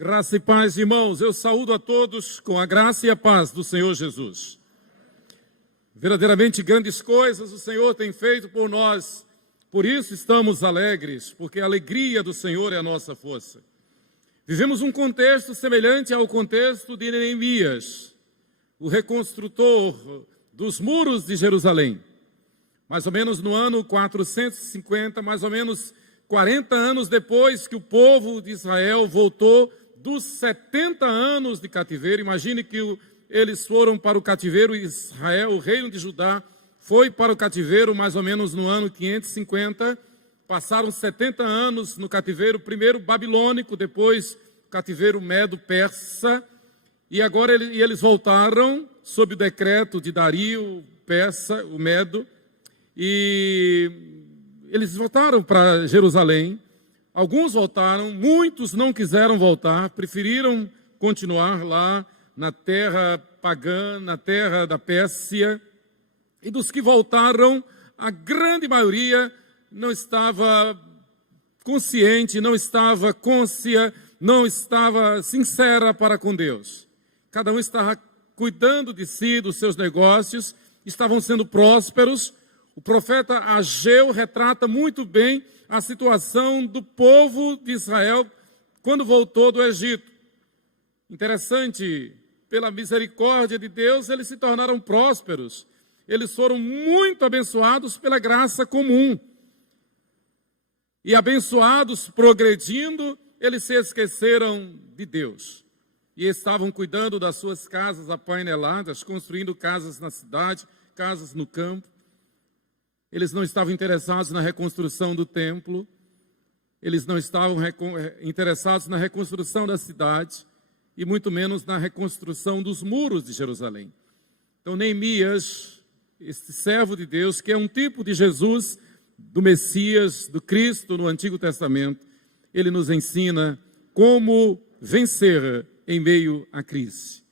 Graça e paz, irmãos. Eu saúdo a todos com a graça e a paz do Senhor Jesus. Verdadeiramente grandes coisas o Senhor tem feito por nós. Por isso estamos alegres, porque a alegria do Senhor é a nossa força. Vivemos um contexto semelhante ao contexto de Neemias, o reconstrutor dos muros de Jerusalém. Mais ou menos no ano 450, mais ou menos 40 anos depois que o povo de Israel voltou dos 70 anos de cativeiro. Imagine que eles foram para o cativeiro, Israel, o reino de Judá, foi para o cativeiro mais ou menos no ano 550. Passaram 70 anos no cativeiro, primeiro babilônico, depois cativeiro medo-persa. E agora eles voltaram sob o decreto de Dario, persa, o Medo. E eles voltaram para Jerusalém. Alguns voltaram, muitos não quiseram voltar, preferiram continuar lá na terra pagã, na terra da Pérsia. E dos que voltaram, a grande maioria não estava consciente, não estava côncia, não estava sincera para com Deus. Cada um estava cuidando de si, dos seus negócios, estavam sendo prósperos. O profeta Ageu retrata muito bem a situação do povo de Israel quando voltou do Egito. Interessante, pela misericórdia de Deus, eles se tornaram prósperos. Eles foram muito abençoados pela graça comum. E abençoados, progredindo, eles se esqueceram de Deus. E estavam cuidando das suas casas apaineladas, construindo casas na cidade, casas no campo. Eles não estavam interessados na reconstrução do templo. Eles não estavam interessados na reconstrução da cidade. E muito menos na reconstrução dos muros de Jerusalém. Então, Neemias, este servo de Deus, que é um tipo de Jesus, do Messias, do Cristo no Antigo Testamento, ele nos ensina como vencer em meio à crise.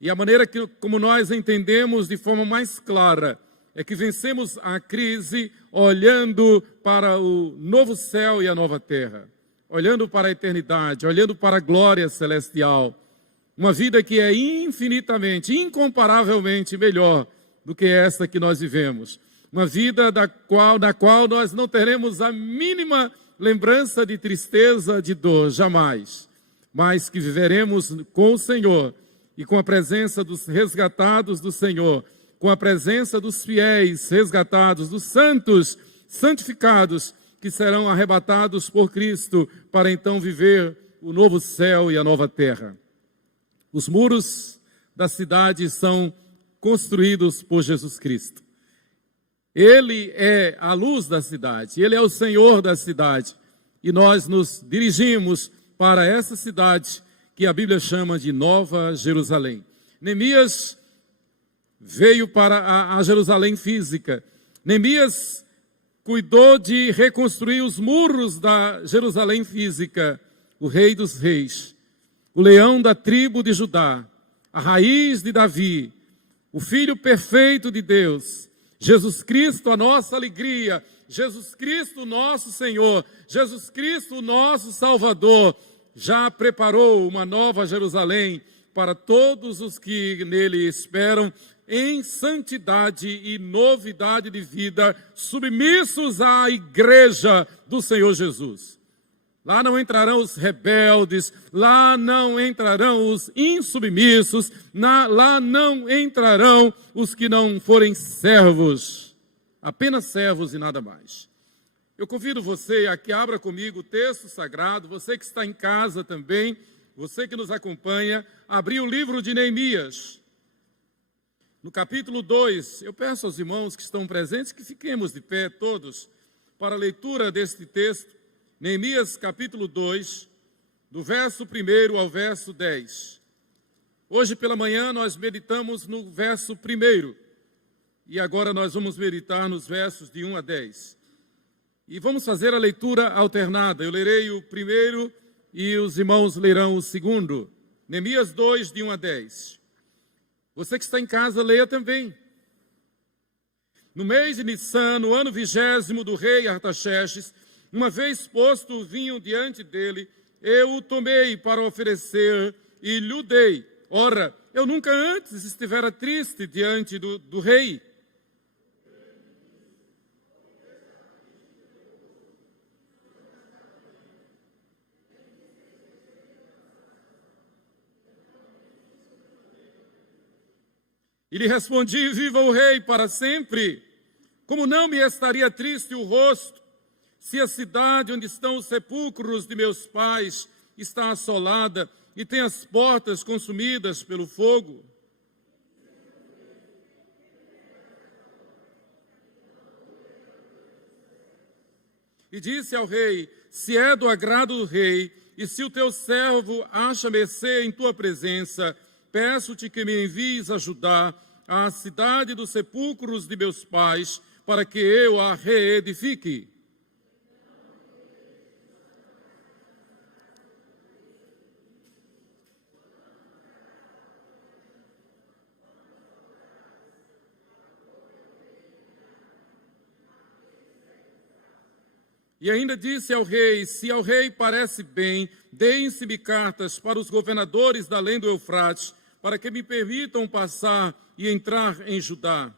E a maneira como nós entendemos de forma mais clara é que vencemos a crise olhando para o novo céu e a nova terra, olhando para a eternidade, olhando para a glória celestial, uma vida que é infinitamente, incomparavelmente melhor do que esta que nós vivemos, uma vida da qual nós não teremos a mínima lembrança de tristeza, de dor, jamais, mas que viveremos com o Senhor e com a presença dos resgatados do Senhor, com a presença dos fiéis resgatados, dos santos santificados, que serão arrebatados por Cristo para então viver o novo céu e a nova terra. Os muros da cidade são construídos por Jesus Cristo. Ele é a luz da cidade, Ele é o Senhor da cidade. E nós nos dirigimos para essa cidade que a Bíblia chama de Nova Jerusalém. Neemias veio para a Jerusalém física. Neemias cuidou de reconstruir os muros da Jerusalém física, o Rei dos Reis, o leão da tribo de Judá, a raiz de Davi, o Filho perfeito de Deus, Jesus Cristo, a nossa alegria, Jesus Cristo, o nosso Senhor, Jesus Cristo, o nosso Salvador, já preparou uma nova Jerusalém para todos os que nele esperam, em santidade e novidade de vida, submissos à igreja do Senhor Jesus. Lá não entrarão os rebeldes, lá não entrarão os insubmissos, lá não entrarão os que não forem servos, apenas servos e nada mais. Eu convido você a que abra comigo o texto sagrado, você que está em casa também, você que nos acompanha, abrir o livro de Neemias. No capítulo 2, eu peço aos irmãos que estão presentes que fiquemos de pé todos para a leitura deste texto. Neemias capítulo 2, do verso 1 ao verso 10. Hoje pela manhã nós meditamos no verso 1 e agora nós vamos meditar nos versos de 1 a 10. E vamos fazer a leitura alternada. Eu lerei o primeiro e os irmãos lerão o segundo. Neemias 2, de 1 a 10. Você que está em casa, leia também. No mês de Nissan, no ano 20º do rei Artaxerxes, uma vez posto o vinho diante dele, eu o tomei para oferecer e lhe dei. Ora, eu nunca antes estivera triste diante do rei. E lhe respondi: viva o rei para sempre. Como não me estaria triste o rosto, se a cidade onde estão os sepulcros de meus pais está assolada e tem as portas consumidas pelo fogo? E disse ao rei: se é do agrado do rei, e se o teu servo acha mercê em tua presença, peço-te que me envies a Judá, à cidade dos sepulcros de meus pais, para que eu a reedifique. E ainda disse ao rei: se ao rei parece bem, deem-se-me cartas para os governadores da além do Eufrates, para que me permitam passar e entrar em Judá.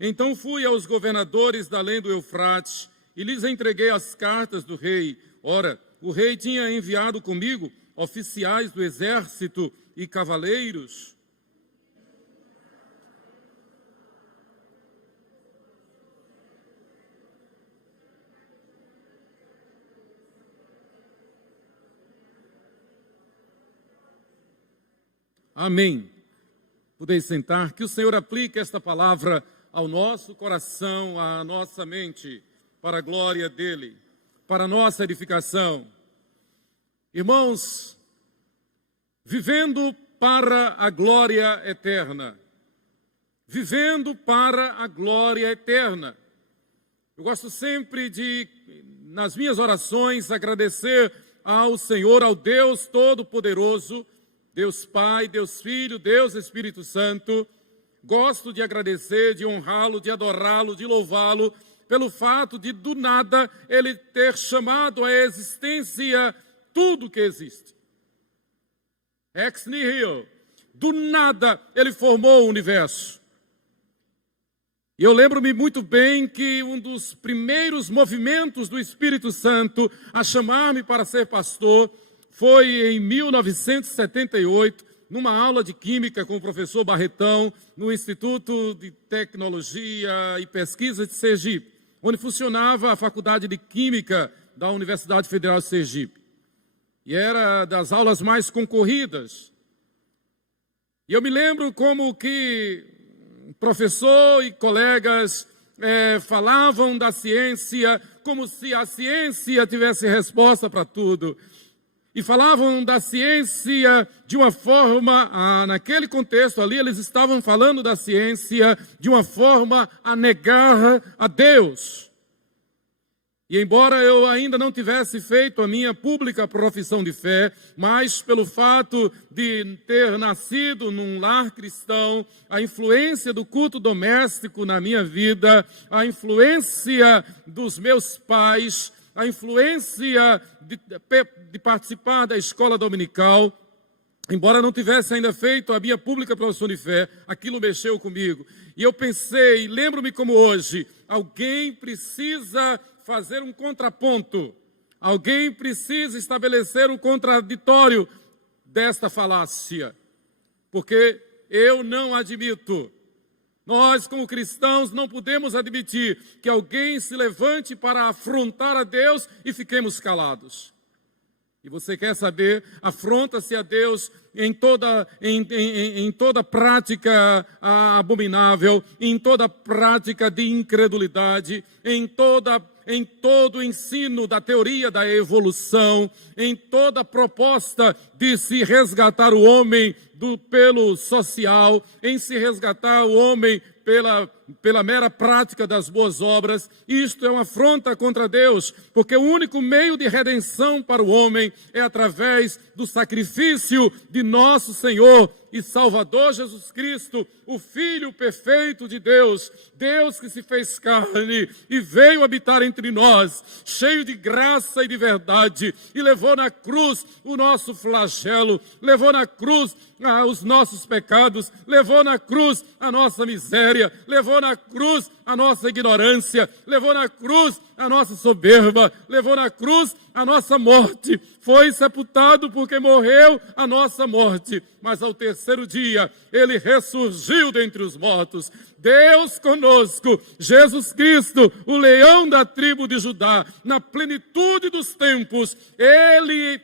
Então fui aos governadores da além do Eufrates e lhes entreguei as cartas do rei. Ora, o rei tinha enviado comigo oficiais do exército e cavaleiros. Amém. Podeis sentar, que o Senhor aplique esta palavra ao nosso coração, à nossa mente, para a glória dele, para a nossa edificação. Irmãos, vivendo para a glória eterna, vivendo para a glória eterna. Eu gosto sempre de, nas minhas orações, agradecer ao Senhor, ao Deus Todo-Poderoso, Deus Pai, Deus Filho, Deus Espírito Santo. Gosto de agradecer, de honrá-lo, de adorá-lo, de louvá-lo, pelo fato de, do nada, ele ter chamado à existência tudo que existe. Ex nihilo. Do nada, ele formou o universo. E eu lembro-me muito bem que um dos primeiros movimentos do Espírito Santo a chamar-me para ser pastor foi em 1978, numa aula de Química com o professor Barretão, no Instituto de Tecnologia e Pesquisa de Sergipe, onde funcionava a Faculdade de Química da Universidade Federal de Sergipe. E era das aulas mais concorridas. E eu me lembro como que professor e colegas falavam da ciência como se a ciência tivesse resposta para tudo. E falavam da ciência de uma forma, naquele contexto ali, eles estavam falando da ciência de uma forma a negar a Deus. E embora eu ainda não tivesse feito a minha pública profissão de fé, mas pelo fato de ter nascido num lar cristão, a influência do culto doméstico na minha vida, a influência dos meus pais, a influência de participar da escola dominical, embora não tivesse ainda feito a minha pública profissão de fé, aquilo mexeu comigo. E eu pensei, lembro-me como hoje, alguém precisa fazer um contraponto, alguém precisa estabelecer um contraditório desta falácia, porque eu não admito. Nós, como cristãos, não podemos admitir que alguém se levante para afrontar a Deus e fiquemos calados. E você quer saber, afronta-se a Deus em toda prática abominável, em toda prática de incredulidade, em todo o ensino da teoria da evolução, em toda proposta de se resgatar o homem pelo social, em se resgatar o homem pela mera prática das boas obras. Isto é uma afronta contra Deus, porque o único meio de redenção para o homem é através do sacrifício de nosso Senhor e Salvador Jesus Cristo, o Filho perfeito de Deus, Deus que se fez carne e veio habitar entre nós, cheio de graça e de verdade, e levou na cruz o nosso flagelo, levou na cruz os nossos pecados, levou na cruz a nossa miséria, levou na cruz a nossa ignorância, levou na cruz a nossa soberba, levou na cruz a nossa morte, foi sepultado porque morreu a nossa morte, mas ao terceiro dia ele ressurgiu dentre os mortos. Deus conosco, Jesus Cristo, o leão da tribo de Judá, na plenitude dos tempos, Ele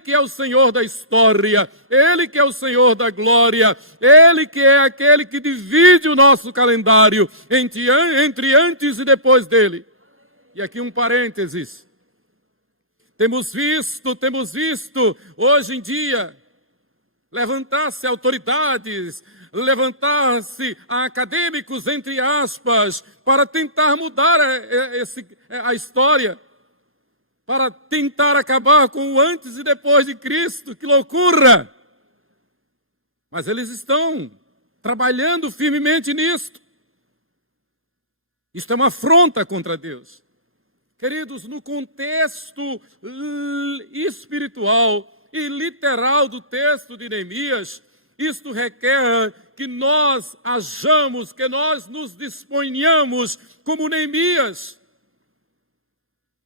que é o Senhor da história, Ele que é o Senhor da glória, Ele que é aquele que divide o nosso calendário entre antes e depois dele. E aqui um parênteses. Temos visto hoje em dia levantar-se autoridades, levantar-se acadêmicos, entre aspas, para tentar mudar a história, para tentar acabar com o antes e depois de Cristo. Que loucura! Mas eles estão trabalhando firmemente nisto. Isto é uma afronta contra Deus. Queridos, no contexto espiritual e literal do texto de Neemias, isto requer que nós hajamos, que nós nos disponhamos como Neemias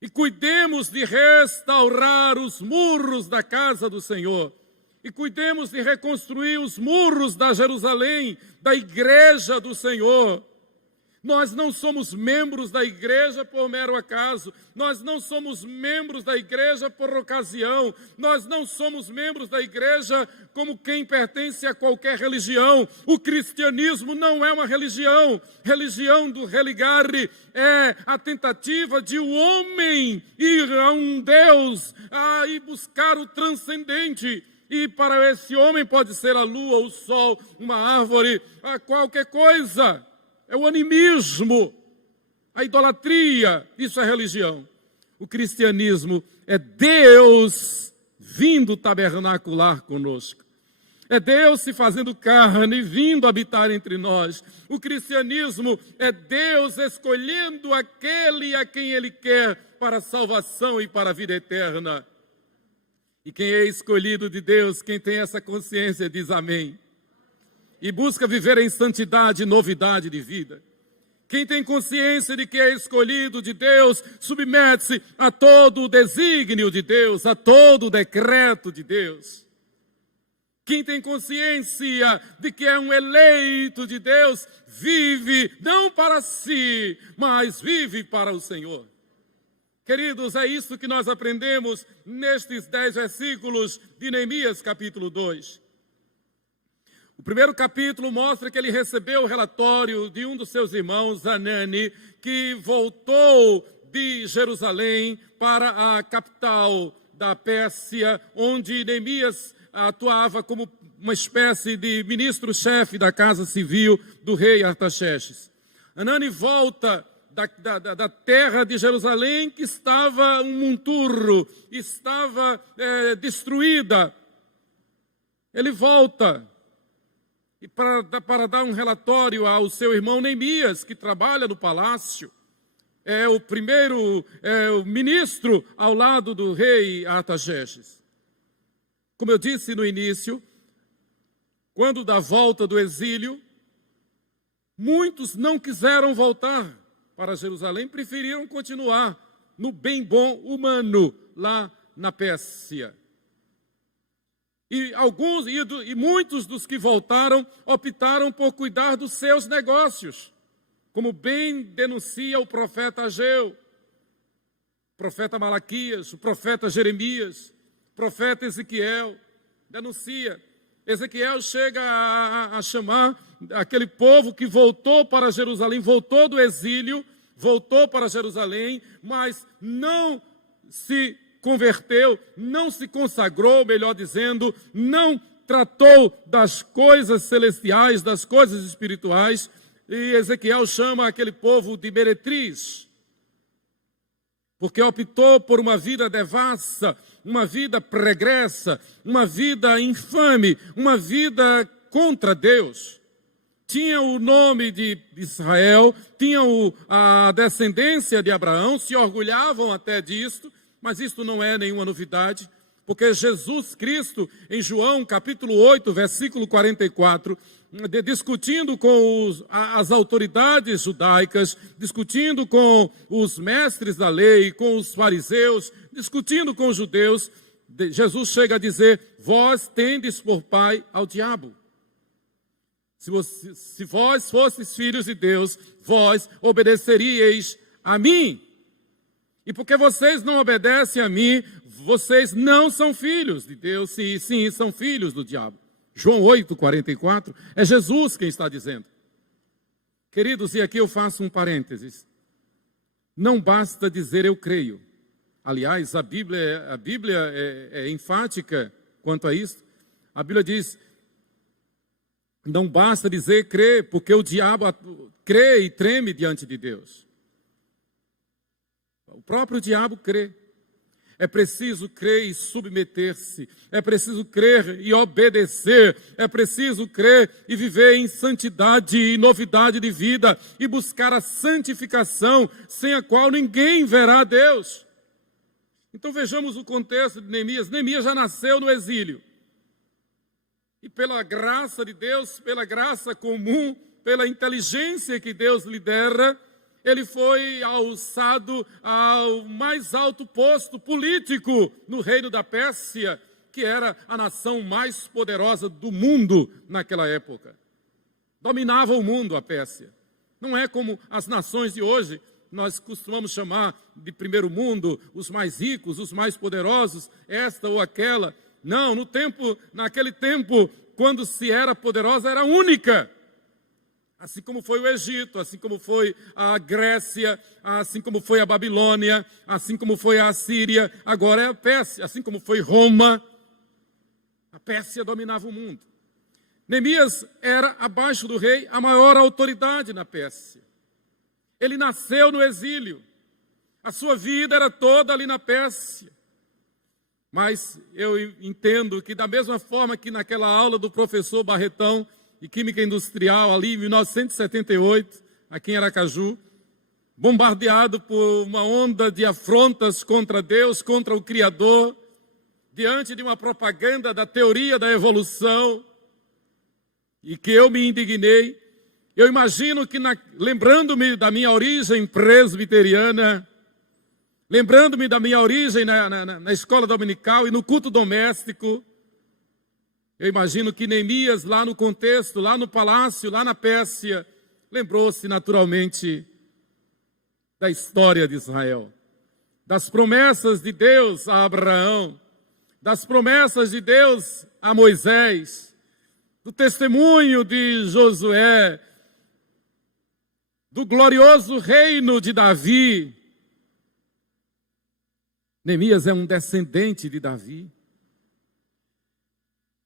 e cuidemos de restaurar os muros da casa do Senhor e cuidemos de reconstruir os muros da Jerusalém, da igreja do Senhor. Nós não somos membros da igreja por mero acaso, nós não somos membros da igreja por ocasião, nós não somos membros da igreja como quem pertence a qualquer religião. O cristianismo não é uma religião, religião do religare é a tentativa de um homem ir a um Deus, e buscar o transcendente. E para esse homem pode ser a lua, o sol, uma árvore, qualquer coisa. É o animismo, a idolatria, isso é religião. O cristianismo é Deus vindo tabernacular conosco. É Deus se fazendo carne, vindo habitar entre nós. O cristianismo é Deus escolhendo aquele a quem Ele quer para a salvação e para a vida eterna. E quem é escolhido de Deus, quem tem essa consciência, diz amém. E busca viver em santidade e novidade de vida. Quem tem consciência de que é escolhido de Deus, submete-se a todo o desígnio de Deus, a todo o decreto de Deus. Quem tem consciência de que é um eleito de Deus, vive não para si, mas vive para o Senhor. Queridos, é isso que nós aprendemos nestes 10 versículos de Neemias capítulo 2. O primeiro capítulo mostra que ele recebeu o relatório de um dos seus irmãos, Hanani, que voltou de Jerusalém para a capital da Pérsia, onde Neemias atuava como uma espécie de ministro-chefe da casa civil do rei Artaxerxes. Hanani volta da terra de Jerusalém, que estava um monturro, estava destruída. Ele volta. E para dar um relatório ao seu irmão Neemias, que trabalha no palácio, é o primeiro o ministro ao lado do rei Artaxerxes. Como eu disse no início, quando da volta do exílio, muitos não quiseram voltar para Jerusalém, preferiram continuar no bem bom humano lá na Pérsia. E muitos dos que voltaram optaram por cuidar dos seus negócios, como bem denuncia o profeta Ageu, o profeta Malaquias, o profeta Jeremias, o profeta Ezequiel, denuncia. Ezequiel chega a chamar aquele povo que voltou para Jerusalém, voltou do exílio, voltou para Jerusalém, mas não se converteu, não se consagrou, melhor dizendo, não tratou das coisas celestiais, das coisas espirituais. e Ezequiel chama aquele povo de meretriz, porque optou por uma vida devassa, uma vida pregressa, uma vida infame, uma vida contra Deus. Tinha o nome de Israel, tinham a descendência de Abraão, se orgulhavam até disto, mas isto não é nenhuma novidade, porque Jesus Cristo, em João capítulo 8, versículo 44, discutindo com as autoridades judaicas, discutindo com os mestres da lei, com os fariseus, discutindo com os judeus, Jesus chega a dizer: vós tendes por pai ao diabo. Se vós fosseis filhos de Deus, vós obedeceríeis a mim. E porque vocês não obedecem a mim, vocês não são filhos de Deus, sim, são filhos do diabo. João 8, 44, é Jesus quem está dizendo. Queridos, e aqui eu faço um parênteses. Não basta dizer eu creio. Aliás, a Bíblia é enfática quanto a isso. A Bíblia diz: não basta dizer crer, porque o diabo crê e treme diante de Deus. O próprio diabo crê. É preciso crer e submeter-se. É preciso crer e obedecer. É preciso crer e viver em santidade e novidade de vida. E buscar a santificação, sem a qual ninguém verá a Deus. Então vejamos o contexto de Neemias. Neemias já nasceu no exílio. E pela graça de Deus, pela graça comum, pela inteligência que Deus lhe dera, ele foi alçado ao mais alto posto político no reino da Pérsia, que era a nação mais poderosa do mundo naquela época. Dominava o mundo a Pérsia. Não é como as nações de hoje, nós costumamos chamar de primeiro mundo, os mais ricos, os mais poderosos, esta ou aquela. Não, naquele tempo, quando se era poderosa, era única. Assim como foi o Egito, assim como foi a Grécia, assim como foi a Babilônia, assim como foi a Assíria, agora é a Pérsia, assim como foi Roma. A Pérsia dominava o mundo. Neemias era, abaixo do rei, a maior autoridade na Pérsia. Ele nasceu no exílio. A sua vida era toda ali na Pérsia. Mas eu entendo que da mesma forma que naquela aula do professor Barretão, de Química Industrial, ali em 1978, aqui em Aracaju, bombardeado por uma onda de afrontas contra Deus, contra o Criador, diante de uma propaganda da teoria da evolução, e que eu me indignei. Eu imagino que, lembrando-me da minha origem presbiteriana, lembrando-me da minha origem na escola dominical e no culto doméstico, eu imagino que Neemias, lá no contexto, lá no palácio, lá na Pérsia, lembrou-se naturalmente da história de Israel, das promessas de Deus a Abraão, das promessas de Deus a Moisés, do testemunho de Josué, do glorioso reino de Davi. Neemias é um descendente de Davi.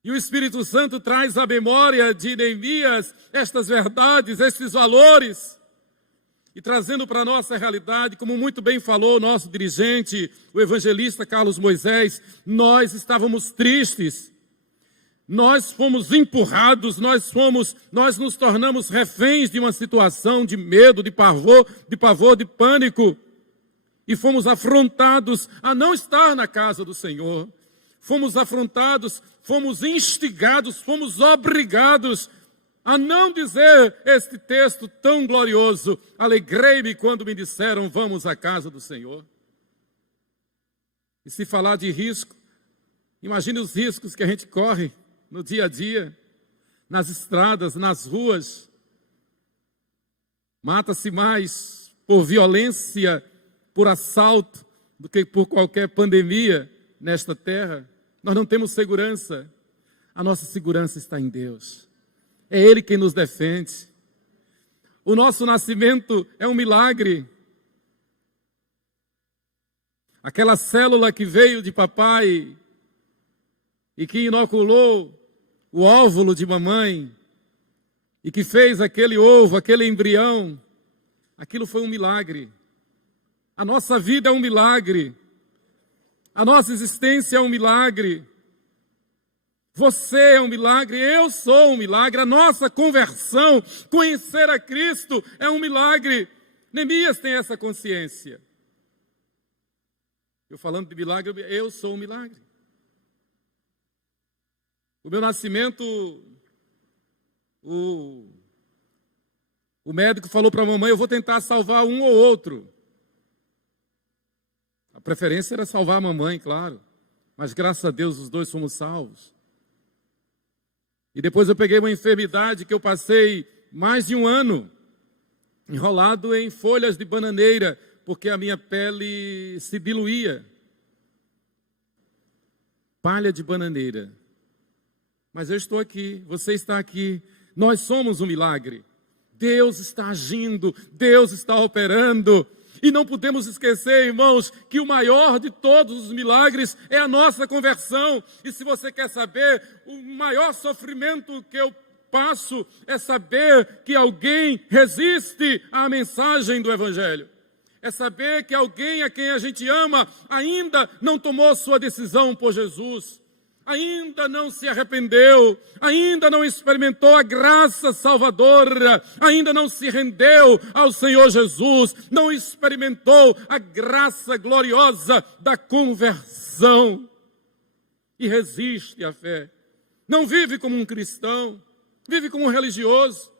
E o Espírito Santo traz à memória de Neemias estas verdades, estes valores, e trazendo para a nossa realidade, como muito bem falou o nosso dirigente, o evangelista Carlos Moisés, nós estávamos tristes, nós fomos empurrados, nós nos tornamos reféns de uma situação de medo, de pavor, de pânico, e fomos afrontados a não estar na casa do Senhor. Fomos afrontados, fomos instigados, fomos obrigados a não dizer este texto tão glorioso: alegrei-me quando me disseram, vamos à casa do Senhor. E se falar de risco, imagine os riscos que a gente corre no dia a dia, nas estradas, nas ruas. Mata-se mais por violência, por assalto, do que por qualquer pandemia nesta terra. Nós não temos segurança. A nossa segurança está em Deus. É Ele quem nos defende. O nosso nascimento é um milagre. Aquela célula que veio de papai e que inoculou o óvulo de mamãe e que fez aquele ovo, aquele embrião, aquilo foi um milagre. A nossa vida é um milagre. A nossa existência é um milagre. Você é um milagre, eu sou um milagre. A nossa conversão, conhecer a Cristo, é um milagre. Neemias tem essa consciência. Eu falando de milagre, eu sou um milagre. O meu nascimento, o médico falou para a mamãe, eu vou tentar salvar um ou outro. A preferência era salvar a mamãe, claro. Mas graças a Deus os dois fomos salvos. E depois eu peguei uma enfermidade que eu passei mais de um ano enrolado em folhas de bananeira, porque a minha pele se diluía. Palha de bananeira. Mas eu estou aqui, você está aqui, nós somos um milagre. Deus está agindo, Deus está operando. E não podemos esquecer, irmãos, que o maior de todos os milagres é a nossa conversão. E se você quer saber, o maior sofrimento que eu passo é saber que alguém resiste à mensagem do Evangelho. É saber que alguém a quem a gente ama ainda não tomou sua decisão por Jesus. Ainda não se arrependeu, ainda não experimentou a graça salvadora, ainda não se rendeu ao Senhor Jesus, não experimentou a graça gloriosa da conversão e resiste à fé. Não vive como um cristão, vive como um religioso.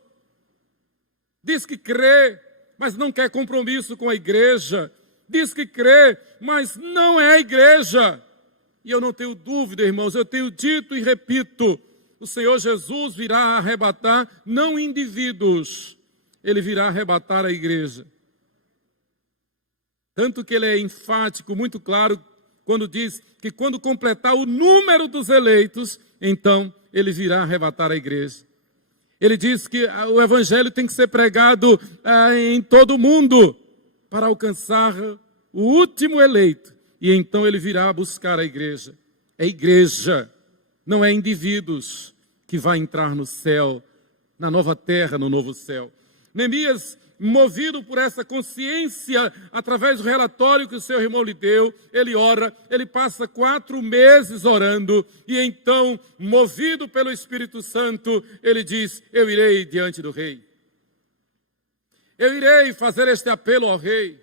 Diz que crê, mas não quer compromisso com a igreja. Diz que crê, mas não é a igreja. E eu não tenho dúvida, irmãos, eu tenho dito e repito, o Senhor Jesus virá arrebatar não indivíduos, Ele virá arrebatar a igreja. Tanto que Ele é enfático, muito claro, quando diz que quando completar o número dos eleitos, então Ele virá arrebatar a igreja. Ele diz que o Evangelho tem que ser pregado em todo o mundo para alcançar o último eleito. E então ele virá buscar a igreja. É igreja, não é indivíduos que vai entrar no céu, na nova terra, no novo céu. Neemias, movido por essa consciência, através do relatório que o seu irmão lhe deu, ele ora, ele passa 4 meses orando, e então, movido pelo Espírito Santo, ele diz, eu irei diante do rei. Eu irei fazer este apelo ao rei.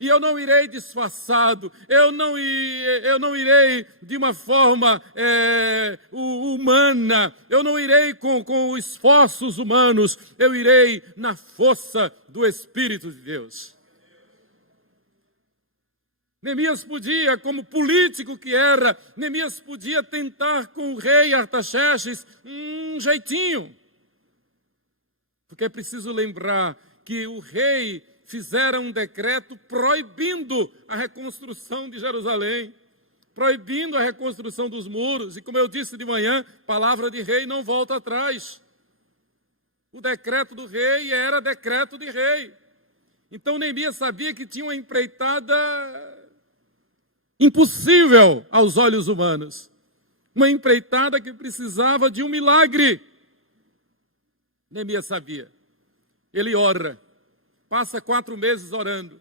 E eu não irei disfarçado, eu não irei de uma forma humana, eu não irei com esforços humanos, eu irei na força do Espírito de Deus. Neemias podia, como político que era, Neemias podia tentar com o rei Artaxerxes um jeitinho. Porque é preciso lembrar que o rei fizeram um decreto proibindo a reconstrução de Jerusalém, proibindo a reconstrução dos muros. E como eu disse de manhã, palavra de rei não volta atrás. O decreto do rei era decreto de rei. Então Neemias sabia que tinha uma empreitada impossível aos olhos humanos. Uma empreitada que precisava de um milagre. Neemias sabia. Ele ora. Passa 4 meses orando,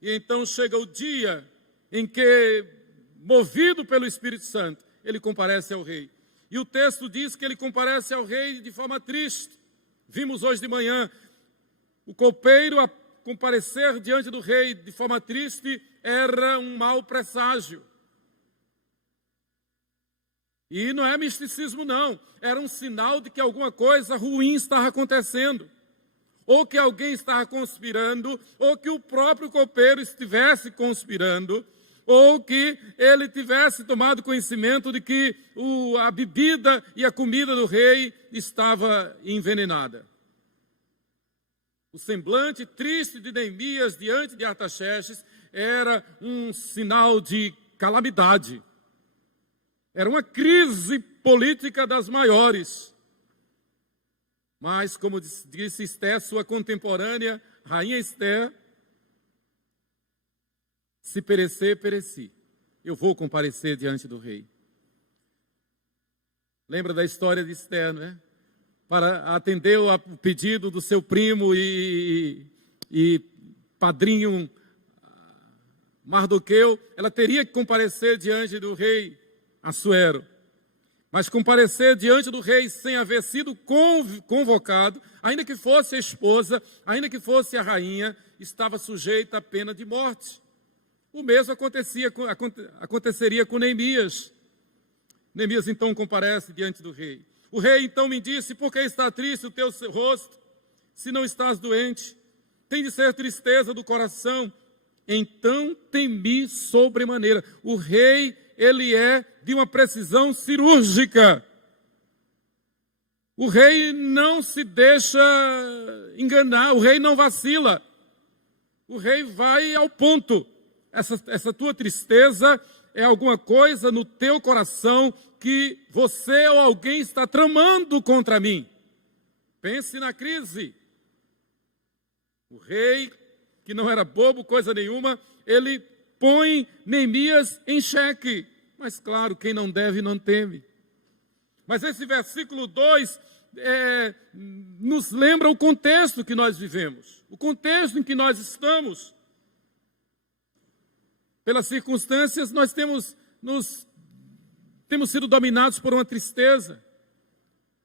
e então chega o dia em que, movido pelo Espírito Santo, ele comparece ao rei. E o texto diz que ele comparece ao rei de forma triste. Vimos hoje de manhã, o copeiro a comparecer diante do rei de forma triste era um mau presságio. E não é misticismo não, era um sinal de que alguma coisa ruim estava acontecendo. Ou que alguém estava conspirando, ou que o próprio copeiro estivesse conspirando, ou que ele tivesse tomado conhecimento de que a bebida e a comida do rei estava envenenada. O semblante triste de Neemias diante de Artaxerxes era um sinal de calamidade. Era uma crise política das maiores. Mas, como disse Esther, sua contemporânea, Rainha Esther, se perecer, pereci. Eu vou comparecer diante do rei. Lembra da história de Esther, não é? para atender o pedido do seu primo e padrinho Mardoqueu, ela teria que comparecer diante do rei Assuero. Mas comparecer diante do rei sem haver sido convocado, ainda que fosse a esposa, ainda que fosse a rainha, estava sujeita à pena de morte. O mesmo aconteceria com Neemias. Neemias então comparece diante do rei. O rei então me disse: por que está triste o teu rosto, se não estás doente? Tem de ser tristeza do coração. Então temi sobremaneira. O rei, ele é de uma precisão cirúrgica. O rei não se deixa enganar, o rei não vacila. O rei vai ao ponto. Essa tua tristeza é alguma coisa no teu coração que você ou alguém está tramando contra mim. Pense na crise. O rei, que não era bobo, coisa nenhuma, ele põe Neemias em xeque. Mas claro, quem não deve não teme. Mas esse versículo 2 nos lembra o contexto que nós vivemos, o contexto em que nós estamos. Pelas circunstâncias, nós temos sido dominados por uma tristeza.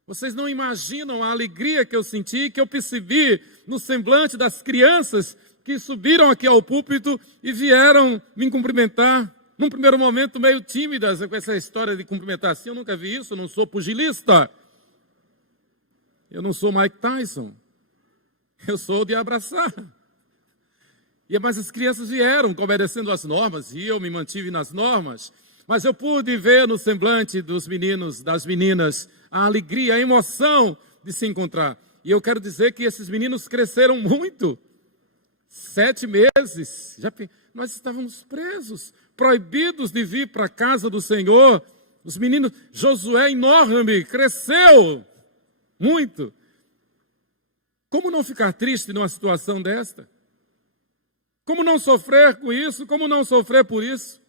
Vocês não imaginam a alegria que eu senti, que eu percebi no semblante das crianças que subiram aqui ao púlpito e vieram me cumprimentar. Num primeiro momento, meio tímidas com essa história de cumprimentar assim. Eu nunca vi isso, eu não sou pugilista. Eu não sou Mike Tyson. Eu sou de abraçar. Mas as crianças vieram obedecendo às normas e eu me mantive nas normas. Mas eu pude ver no semblante dos meninos, das meninas, a alegria, a emoção de se encontrar. E eu quero dizer que esses meninos cresceram muito. 7 meses, nós estávamos presos, proibidos de vir para a casa do Senhor. Os meninos, Josué enorme, cresceu muito. Como não ficar triste numa situação desta? Como não sofrer com isso? Como não sofrer por isso?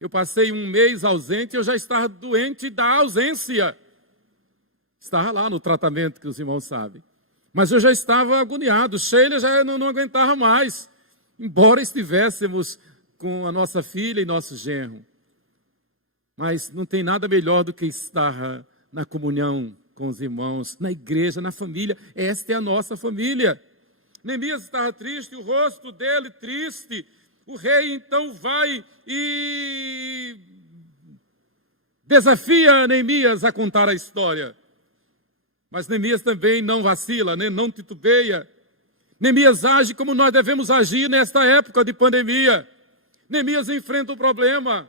Eu passei 1 mês ausente e eu já estava doente da ausência. Estava lá no tratamento, que os irmãos sabem. Mas eu já estava agoniado. Sheila já não aguentava mais. Embora estivéssemos com a nossa filha e nosso genro. Mas não tem nada melhor do que estar na comunhão com os irmãos, na igreja, na família. Esta é a nossa família. Neemias estava triste, o rosto dele triste. O rei então vai e desafia Neemias a contar a história. Mas Neemias também não vacila, né? Não titubeia. Neemias age como nós devemos agir nesta época de pandemia. Neemias enfrenta o problema.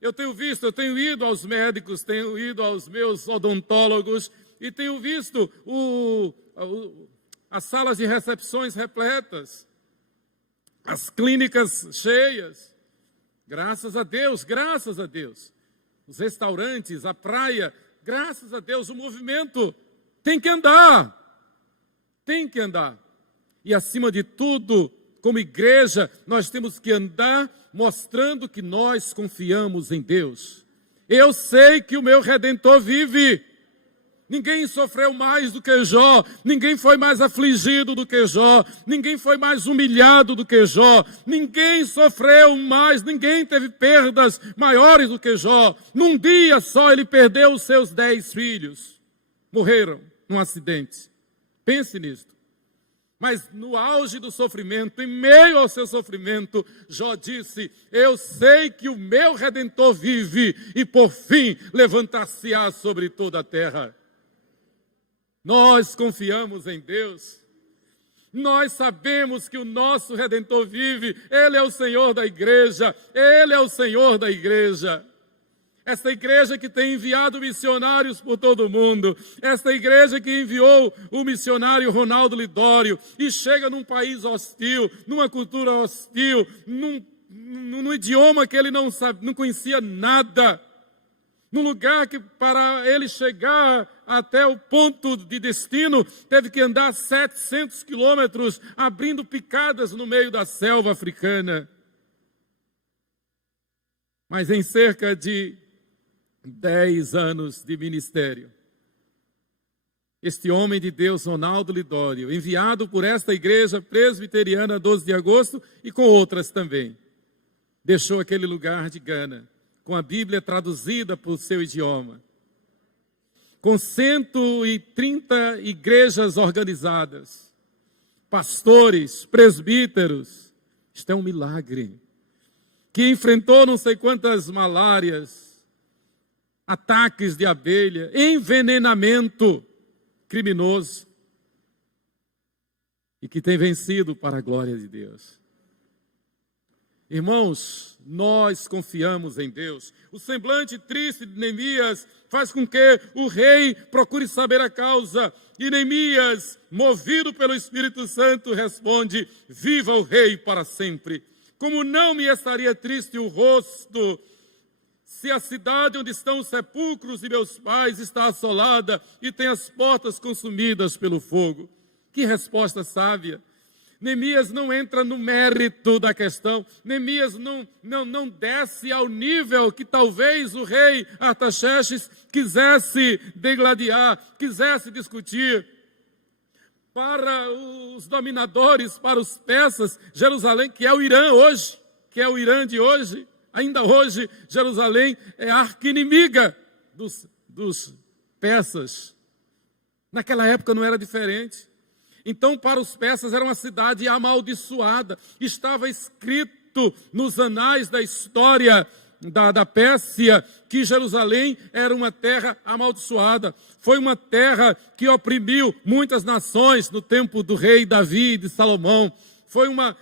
Eu tenho ido aos médicos, tenho ido aos meus odontólogos e tenho visto as salas de recepções repletas, as clínicas cheias. Graças a Deus, graças a Deus. Os restaurantes, a praia, graças a Deus, o movimento tem que andar. Tem que andar. E acima de tudo, como igreja, nós temos que andar mostrando que nós confiamos em Deus. Eu sei que o meu Redentor vive. Ninguém sofreu mais do que Jó, ninguém foi mais afligido do que Jó, ninguém foi mais humilhado do que Jó, ninguém sofreu mais, ninguém teve perdas maiores do que Jó. Num dia só ele perdeu os seus 10 filhos, morreram num acidente. Pense nisto. Mas no auge do sofrimento, em meio ao seu sofrimento, Jó disse: eu sei que o meu Redentor vive e por fim levantar-se-á sobre toda a terra. Nós confiamos em Deus, nós sabemos que o nosso Redentor vive, Ele é o Senhor da igreja, Ele é o Senhor da igreja. Esta igreja que tem enviado missionários por todo o mundo, esta igreja que enviou o missionário Ronaldo Lidório e chega num país hostil, numa cultura hostil, num idioma que ele não conhecia nada, num lugar que para ele chegar até o ponto de destino, teve que andar 700 quilômetros, abrindo picadas no meio da selva africana. Mas em cerca de 10 anos de ministério, este homem de Deus, Ronaldo Lidório, enviado por esta igreja presbiteriana 12 de agosto e com outras também, deixou aquele lugar de Gana, com a Bíblia traduzida para o seu idioma, com 130 igrejas organizadas, pastores, presbíteros. Isto é um milagre. Que enfrentou não sei quantas malárias, ataques de abelha, envenenamento criminoso, e que tem vencido para a glória de Deus. Irmãos, nós confiamos em Deus. O semblante triste de Neemias faz com que o rei procure saber a causa. E Neemias, movido pelo Espírito Santo, responde: viva o rei para sempre. Como não me estaria triste o rosto, se a cidade onde estão os sepulcros de meus pais está assolada e tem as portas consumidas pelo fogo. Que resposta sábia! Neemias não entra no mérito da questão. Neemias não desce ao nível que talvez o rei Artaxerxes quisesse degladiar, quisesse discutir. Para os dominadores, para os persas, Jerusalém, que é o Irã hoje, que é o Irã de hoje, ainda hoje, Jerusalém é a arqui-inimiga dos persas. Naquela época não era diferente. Então, para os persas era uma cidade amaldiçoada. Estava escrito nos anais da história da Pérsia que Jerusalém era uma terra amaldiçoada. Foi uma terra que oprimiu muitas nações no tempo do rei Davi e de Salomão. Foi uma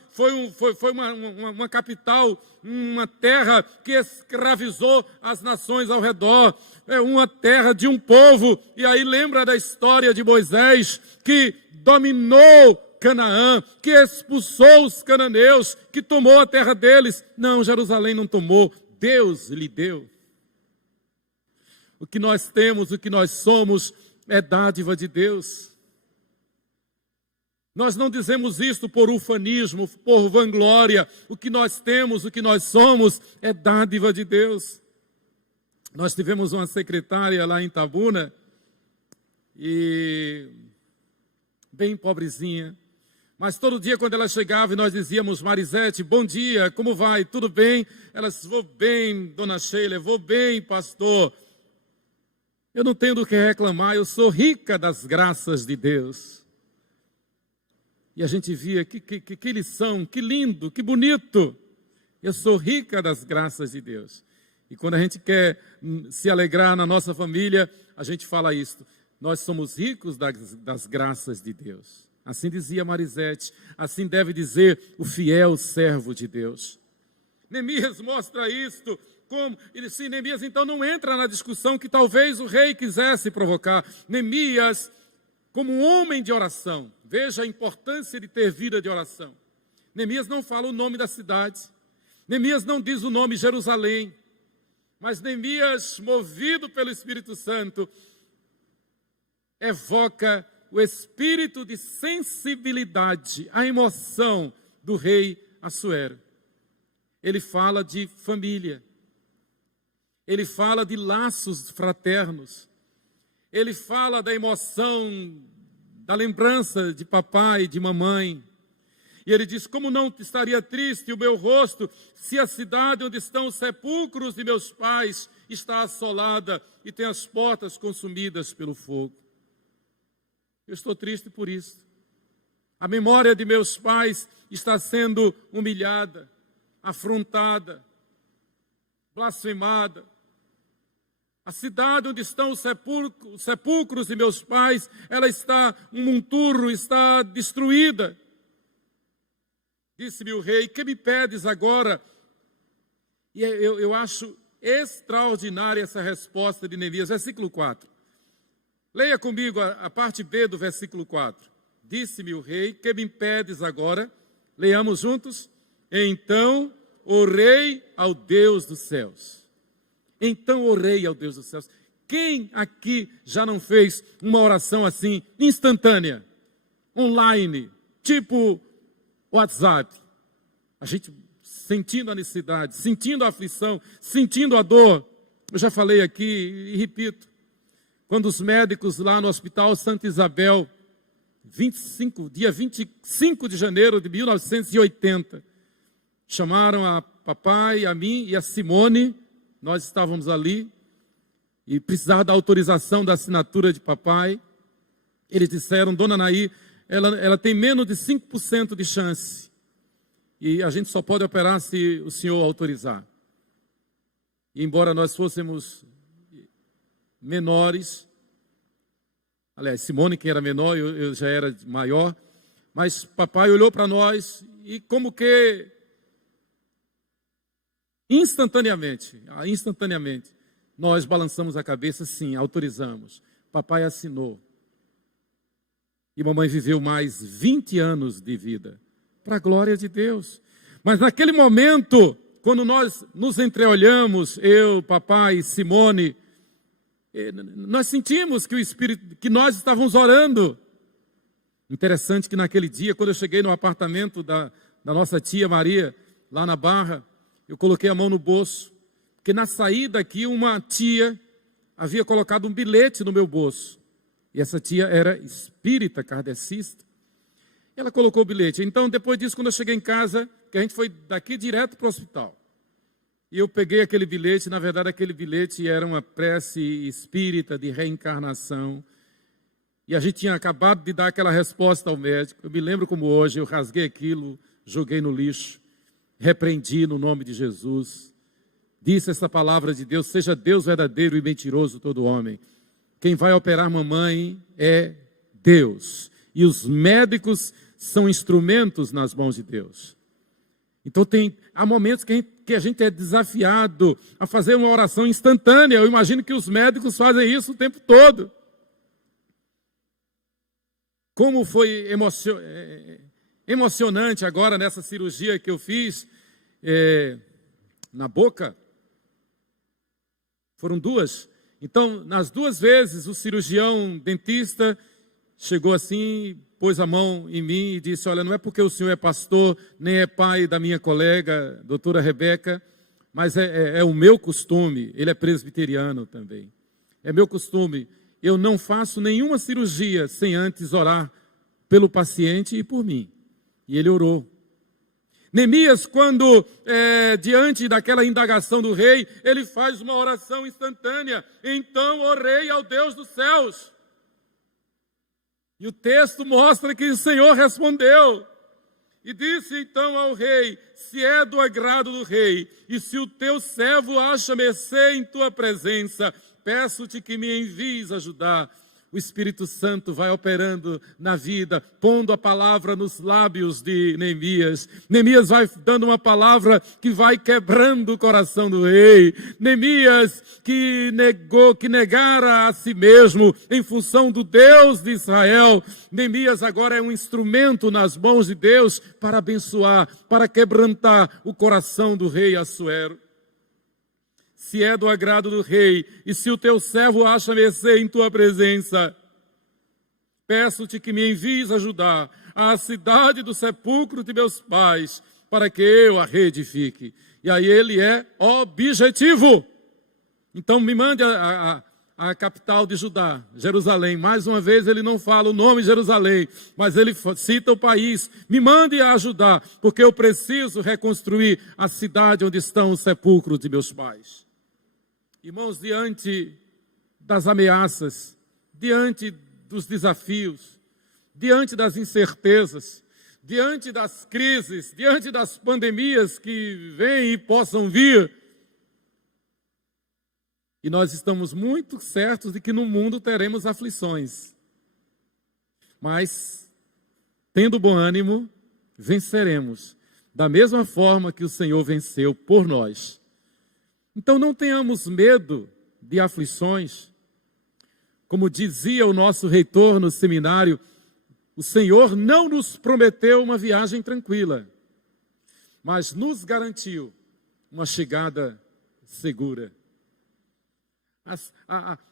capital, uma terra que escravizou as nações ao redor. É uma terra de um povo. E aí lembra da história de Moisés, que dominou Canaã, que expulsou os cananeus, que tomou a terra deles. Não, Jerusalém não tomou, Deus lhe deu. O que nós temos, o que nós somos, é dádiva de Deus. Nós não dizemos isto por ufanismo, por vanglória. O que nós temos, o que nós somos, é dádiva de Deus. Nós tivemos uma secretária lá em Itabuna, e bem pobrezinha, mas todo dia quando ela chegava e nós dizíamos: Marisete, bom dia, como vai? Tudo bem? Ela disse: vou bem, dona Sheila, vou bem, pastor. Eu não tenho do que reclamar, eu sou rica das graças de Deus. E a gente via, que lição, que lindo, que bonito. Eu sou rica das graças de Deus. E quando a gente quer se alegrar na nossa família, a gente fala isto: nós somos ricos das graças de Deus. Assim dizia Marisete, assim deve dizer o fiel servo de Deus. Neemias mostra isto. Neemias então não entra na discussão que talvez o rei quisesse provocar. Neemias, como um homem de oração, veja a importância de ter vida de oração. Neemias não fala o nome da cidade, Neemias não diz o nome Jerusalém, mas Neemias, movido pelo Espírito Santo, evoca o espírito de sensibilidade, a emoção do rei Assuero. Ele fala de família, ele fala de laços fraternos, ele fala da emoção, da lembrança de papai e de mamãe. E ele diz: como não estaria triste o meu rosto se a cidade onde estão os sepulcros de meus pais está assolada e tem as portas consumidas pelo fogo. Eu estou triste por isso. A memória de meus pais está sendo humilhada, afrontada, blasfemada. A cidade onde estão os sepulcros de meus pais, ela está um monturo, está destruída. Disse-me o rei: que me pedes agora? E eu acho extraordinária essa resposta de Neemias. Versículo 4. Leia comigo a parte B do versículo 4. Disse-me o rei: que me pedes agora? Leiamos juntos. Então orei ao Deus dos céus. Então orei ao Deus dos céus. Quem aqui já não fez uma oração assim, instantânea, online, tipo WhatsApp? A gente sentindo a necessidade, sentindo a aflição, sentindo a dor. Eu já falei aqui e repito. quando os médicos lá no Hospital Santa Isabel, dia 25 de janeiro de 1980, chamaram a papai, a mim e a Simone, nós estávamos ali, e precisava da autorização da assinatura de papai. Eles disseram: dona Naí, ela tem menos de 5% de chance, e a gente só pode operar se o senhor autorizar. E embora nós fôssemos menores, aliás, Simone que era menor, eu já era maior, mas papai olhou para nós e como que instantaneamente, nós balançamos a cabeça, sim, autorizamos. Papai assinou. E mamãe viveu mais 20 anos de vida, para a glória de Deus. Mas naquele momento, quando nós nos entreolhamos, eu, papai, Simone, nós sentimos que o Espírito, que nós estávamos orando. Interessante que naquele dia, quando eu cheguei no apartamento da nossa tia Maria, lá na Barra, eu coloquei a mão no bolso, porque na saída aqui uma tia havia colocado um bilhete no meu bolso. E essa tia era espírita, kardecista. Ela colocou o bilhete. Então, depois disso, quando eu cheguei em casa, que a gente foi daqui direto para o hospital. E eu peguei aquele bilhete, na verdade aquele bilhete era uma prece espírita de reencarnação. E a gente tinha acabado de dar aquela resposta ao médico. Eu me lembro como hoje, eu rasguei aquilo, joguei no lixo, repreendi no nome de Jesus. Disse essa palavra de Deus: seja Deus verdadeiro e mentiroso todo homem. Quem vai operar mamãe é Deus. E os médicos são instrumentos nas mãos de Deus. Então há momentos que a gente é desafiado a fazer uma oração instantânea. Eu imagino que os médicos fazem isso o tempo todo. Como foi emocionante agora nessa cirurgia que eu fiz na boca. Foram duas. Então, nas duas vezes, o cirurgião dentista chegou assim, pôs a mão em mim e disse: olha, não é porque o senhor é pastor, nem é pai da minha colega, doutora Rebeca, mas é o meu costume. Ele é presbiteriano também. É meu costume. Eu não faço nenhuma cirurgia sem antes orar pelo paciente e por mim. E ele orou. Neemias, quando diante daquela indagação do rei, ele faz uma oração instantânea. Então orei ao Deus dos céus. E o texto mostra que o Senhor respondeu. E disse então ao rei: se é do agrado do rei, e se o teu servo acha mercê em tua presença, peço-te que me envies ajudar. O Espírito Santo vai operando na vida, pondo a palavra nos lábios de Neemias. Neemias vai dando uma palavra que vai quebrando o coração do rei. Neemias que negara a si mesmo em função do Deus de Israel. Neemias agora é um instrumento nas mãos de Deus para abençoar, para quebrantar o coração do rei Assuero. Se é do agrado do rei, e se o teu servo acha mercê em tua presença, peço-te que me envies ajudar a cidade do sepulcro de meus pais, para que eu a reedifique. E aí ele é objetivo. Então me mande a capital de Judá, Jerusalém. Mais uma vez ele não fala o nome Jerusalém, mas ele cita o país. Me mande a ajudar, porque eu preciso reconstruir a cidade onde estão os sepulcros de meus pais. Irmãos, diante das ameaças, diante dos desafios, diante das incertezas, diante das crises, diante das pandemias que vêm e possam vir, e nós estamos muito certos de que no mundo teremos aflições, mas, tendo bom ânimo, venceremos, da mesma forma que o Senhor venceu por nós. Então não tenhamos medo de aflições. Como dizia o nosso reitor no seminário, o Senhor não nos prometeu uma viagem tranquila, mas nos garantiu uma chegada segura.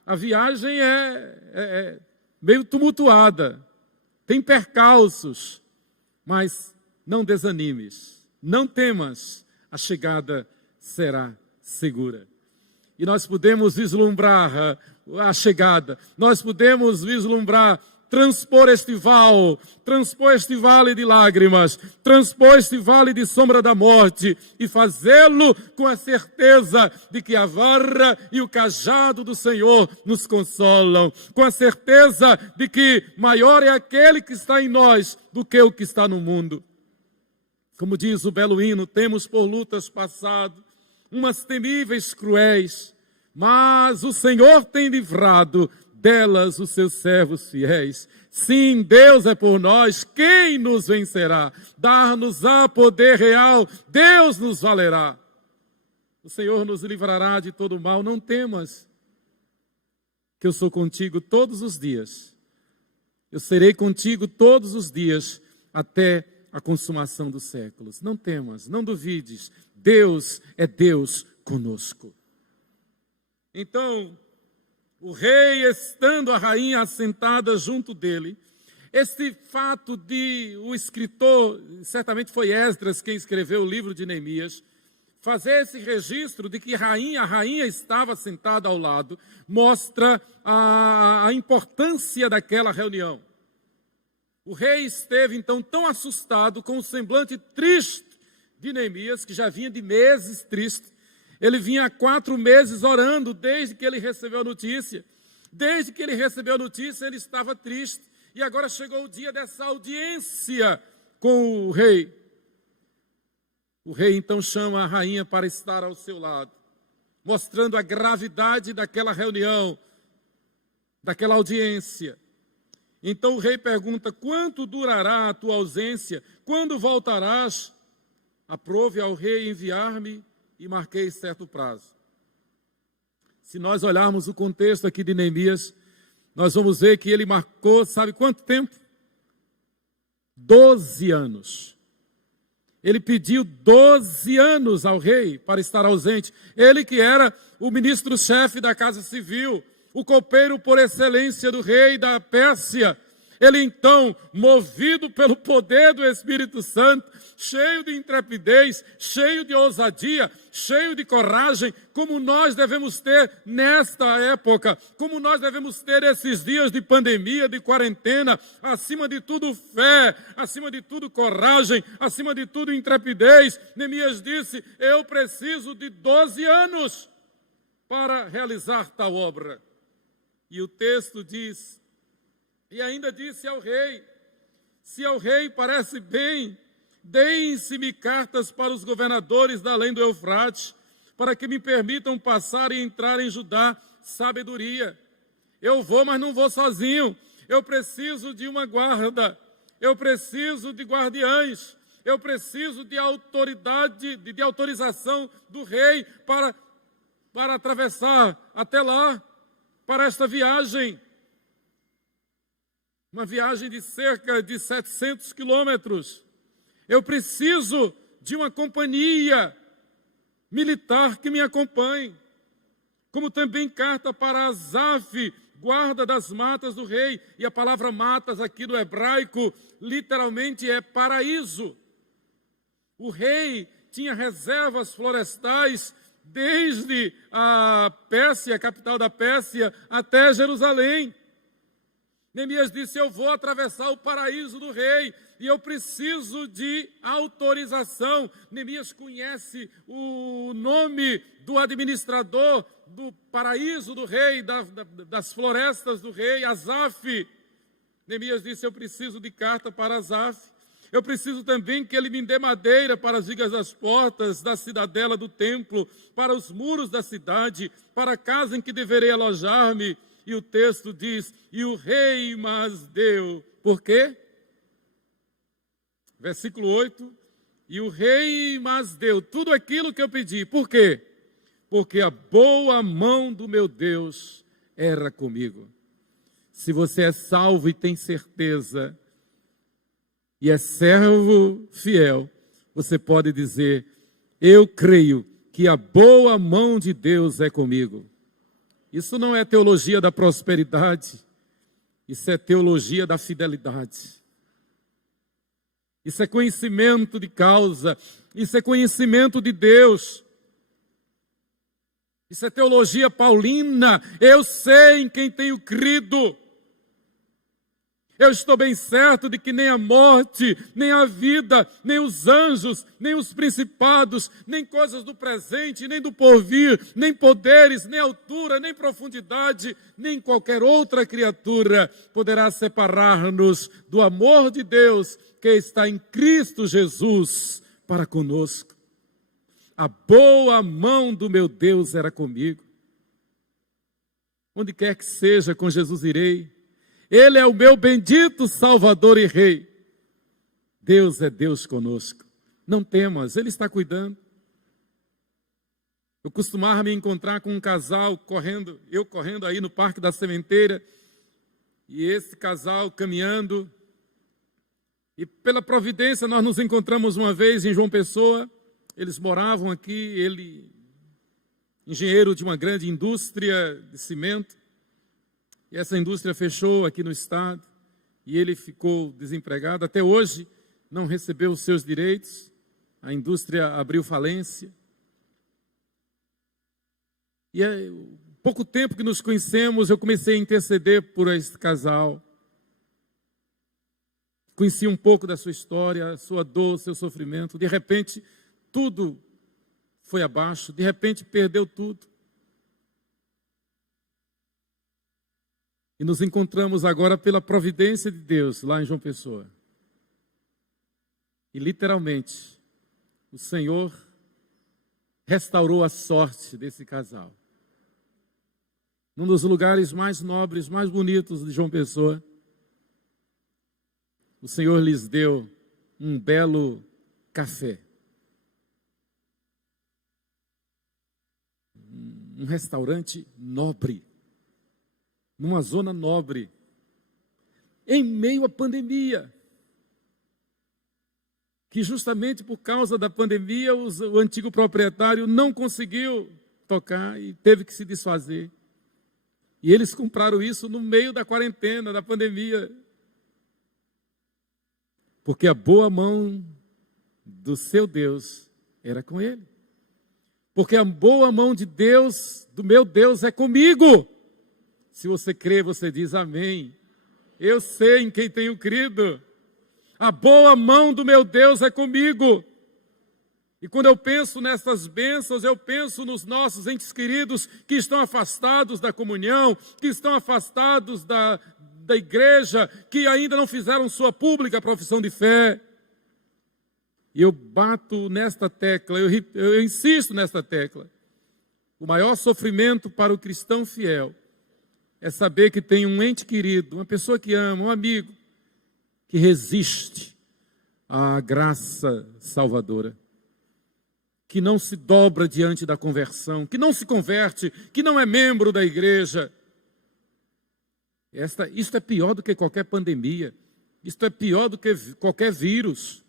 A viagem é meio tumultuada, tem percalços, mas não desanimes, não temas, a chegada será segura. E nós podemos vislumbrar a chegada, nós podemos vislumbrar, transpor este vale de lágrimas, transpor este vale de sombra da morte e fazê-lo com a certeza de que a vara e o cajado do Senhor nos consolam, com a certeza de que maior é aquele que está em nós do que o que está no mundo. Como diz o belo hino, temos por lutas passado, umas temíveis cruéis, mas o Senhor tem livrado delas os seus servos fiéis. Sim, Deus é por nós, quem nos vencerá? Dar-nos-á poder real, Deus nos valerá. O Senhor nos livrará de todo mal, não temas, que eu sou contigo todos os dias. Eu serei contigo todos os dias, até a consumação dos séculos. Não temas, não duvides, Deus é Deus conosco. Então, o rei, estando a rainha assentada junto dele, este fato de o escritor, certamente foi Esdras quem escreveu o livro de Neemias, fazer esse registro de que a rainha estava sentada ao lado, mostra a importância daquela reunião. O rei esteve então tão assustado com o semblante triste de Neemias, que já vinha de meses triste. Ele vinha há 4 meses orando desde que ele recebeu a notícia. Desde que ele recebeu a notícia, ele estava triste. E agora chegou o dia dessa audiência com o rei. O rei então chama a rainha para estar ao seu lado, mostrando a gravidade daquela reunião, daquela audiência. Então o rei pergunta: quanto durará a tua ausência? Quando voltarás? Aprove ao rei enviar-me e marquei certo prazo. Se nós olharmos o contexto aqui de Neemias, nós vamos ver que ele marcou, sabe quanto tempo? 12 anos. Ele pediu 12 anos ao rei para estar ausente. Ele que era o ministro-chefe da Casa Civil, o copeiro por excelência do rei da Pérsia. Ele então, movido pelo poder do Espírito Santo, cheio de intrepidez, cheio de ousadia, cheio de coragem, como nós devemos ter nesta época, como nós devemos ter esses dias de pandemia, de quarentena, acima de tudo fé, acima de tudo coragem, acima de tudo intrepidez. Neemias disse: eu preciso de 12 anos para realizar tal obra. E o texto diz: e ainda disse ao rei: se ao rei parece bem, deem-se-me cartas para os governadores da além do Eufrates, para que me permitam passar e entrar em Judá sabedoria. Eu vou, mas não vou sozinho. Eu preciso de uma guarda, eu preciso de guardiães, eu preciso de autoridade, de autorização do rei para atravessar até lá, para esta viagem. Uma viagem de cerca de 700 quilômetros. Eu preciso de uma companhia militar que me acompanhe. Como também carta para Asaf, guarda das matas do rei. E a palavra matas aqui no hebraico literalmente é paraíso. O rei tinha reservas florestais desde a Pérsia, a capital da Pérsia, até Jerusalém. Neemias disse: eu vou atravessar o paraíso do rei e eu preciso de autorização. Neemias conhece o nome do administrador do paraíso do rei, das florestas do rei, Asaf. Neemias disse: eu preciso de carta para Asaf. Eu preciso também que ele me dê madeira para as vigas das portas da cidadela do templo, para os muros da cidade, para a casa em que deverei alojar-me. E o texto diz: e o rei mas deu. Por quê? Versículo 8. E o rei mas deu tudo aquilo que eu pedi. Por quê? Porque a boa mão do meu Deus era comigo. Se você é salvo e tem certeza, e é servo fiel, você pode dizer: eu creio que a boa mão de Deus é comigo. Isso não é teologia da prosperidade, isso é teologia da fidelidade. Isso é conhecimento de causa, isso é conhecimento de Deus. Isso é teologia paulina. Eu sei em quem tenho crido. Eu estou bem certo de que nem a morte, nem a vida, nem os anjos, nem os principados, nem coisas do presente, nem do porvir, nem poderes, nem altura, nem profundidade, nem qualquer outra criatura poderá separar-nos do amor de Deus que está em Cristo Jesus para conosco. A boa mão do meu Deus era comigo. Onde quer que seja, com Jesus irei. Ele é o meu bendito Salvador e Rei. Deus é Deus conosco. Não temas, Ele está cuidando. Eu costumava me encontrar com um casal correndo aí no Parque da Sementeira, e esse casal caminhando, e pela providência nós nos encontramos uma vez em João Pessoa. Eles moravam aqui, ele, engenheiro de uma grande indústria de cimento, e essa indústria fechou aqui no estado, e ele ficou desempregado. Até hoje não recebeu os seus direitos, a indústria abriu falência. E há pouco tempo que nos conhecemos, eu comecei a interceder por esse casal. Conheci um pouco da sua história, a sua dor, o seu sofrimento. De repente, tudo foi abaixo, de repente perdeu tudo. E nos encontramos agora pela providência de Deus, lá em João Pessoa. E literalmente, o Senhor restaurou a sorte desse casal. Num dos lugares mais nobres, mais bonitos de João Pessoa, o Senhor lhes deu um belo café. Um restaurante nobre. Numa zona nobre, em meio à pandemia, que justamente por causa da pandemia o antigo proprietário não conseguiu tocar e teve que se desfazer. E eles compraram isso no meio da quarentena, da pandemia, porque a boa mão do seu Deus era com ele, porque a boa mão de Deus, do meu Deus, é comigo. Se você crê, você diz amém. Eu sei em quem tenho crido. A boa mão do meu Deus é comigo. E quando eu penso nessas bênçãos, eu penso nos nossos entes queridos que estão afastados da comunhão, que estão afastados da igreja, que ainda não fizeram sua pública profissão de fé. E eu bato nesta tecla, eu insisto nesta tecla. O maior sofrimento para o cristão fiel é saber que tem um ente querido, uma pessoa que ama, um amigo, que resiste à graça salvadora, que não se dobra diante da conversão, que não se converte, que não é membro da igreja. Isto é pior do que qualquer pandemia, isto é pior do que qualquer vírus.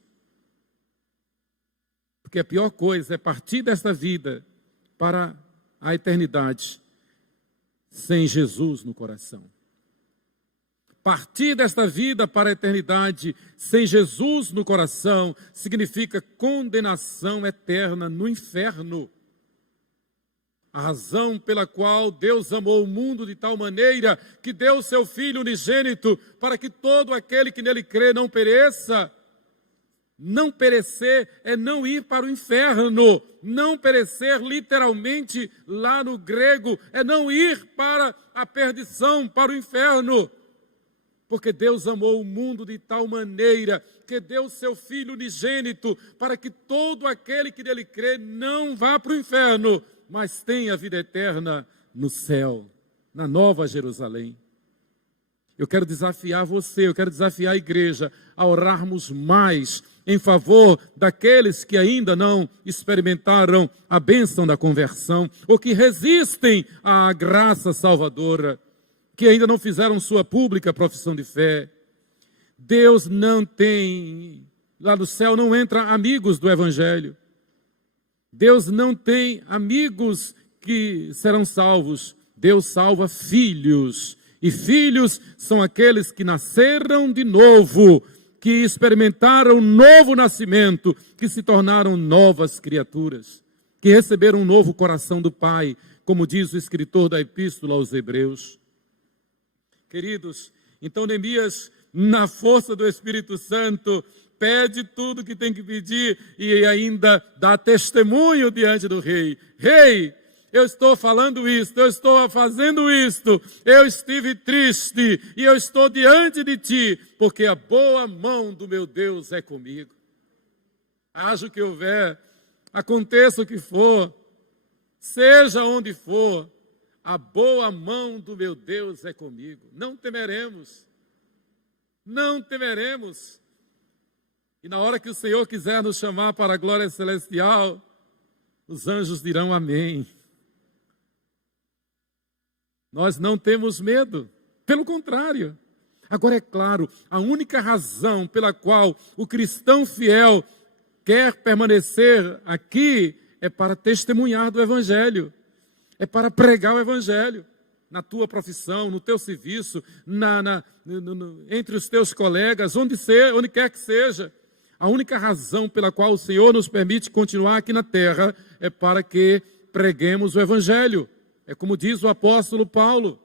Porque a pior coisa é partir desta vida para a eternidade sem Jesus no coração. Partir desta vida para a eternidade sem Jesus no coração significa condenação eterna no inferno. A razão pela qual Deus amou o mundo de tal maneira que deu o seu Filho unigênito para que todo aquele que nele crê não pereça. Não perecer é não ir para o inferno. Não perecer, literalmente, lá no grego, é não ir para a perdição, para o inferno. Porque Deus amou o mundo de tal maneira que deu o seu Filho unigênito para que todo aquele que nele crê não vá para o inferno, mas tenha a vida eterna no céu, na Nova Jerusalém. Eu quero desafiar você, eu quero desafiar a igreja a orarmos mais em favor daqueles que ainda não experimentaram a bênção da conversão, ou que resistem à graça salvadora, que ainda não fizeram sua pública profissão de fé. Deus não tem, lá do céu não entra amigos do Evangelho. Deus não tem amigos que serão salvos. Deus salva filhos. E filhos são aqueles que nasceram de novo, que experimentaram um novo nascimento, que se tornaram novas criaturas, que receberam um novo coração do Pai, como diz o escritor da Epístola aos Hebreus. Queridos, então Neemias, na força do Espírito Santo, pede tudo o que tem que pedir e ainda dá testemunho diante do rei. Rei, eu estou falando isto, eu estou fazendo isto, eu estive triste e eu estou diante de ti, porque a boa mão do meu Deus é comigo. Haja o que houver, aconteça o que for, seja onde for, a boa mão do meu Deus é comigo. Não temeremos, não temeremos. E na hora que o Senhor quiser nos chamar para a glória celestial, os anjos dirão amém. Nós não temos medo, pelo contrário. Agora é claro, a única razão pela qual o cristão fiel quer permanecer aqui é para testemunhar do Evangelho, é para pregar o Evangelho na tua profissão, no teu serviço, entre os teus colegas, onde quer que seja. A única razão pela qual o Senhor nos permite continuar aqui na terra é para que preguemos o Evangelho. É como diz o apóstolo Paulo: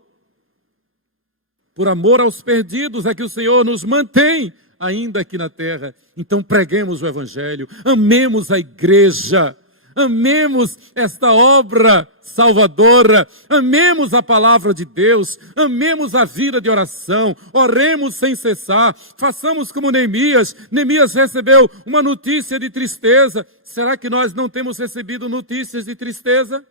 por amor aos perdidos é que o Senhor nos mantém ainda aqui na terra. Então preguemos o Evangelho, amemos a igreja, amemos esta obra salvadora, amemos a palavra de Deus, amemos a vida de oração, oremos sem cessar, façamos como Neemias. Neemias recebeu uma notícia de tristeza. Será que nós não temos recebido notícias de tristeza?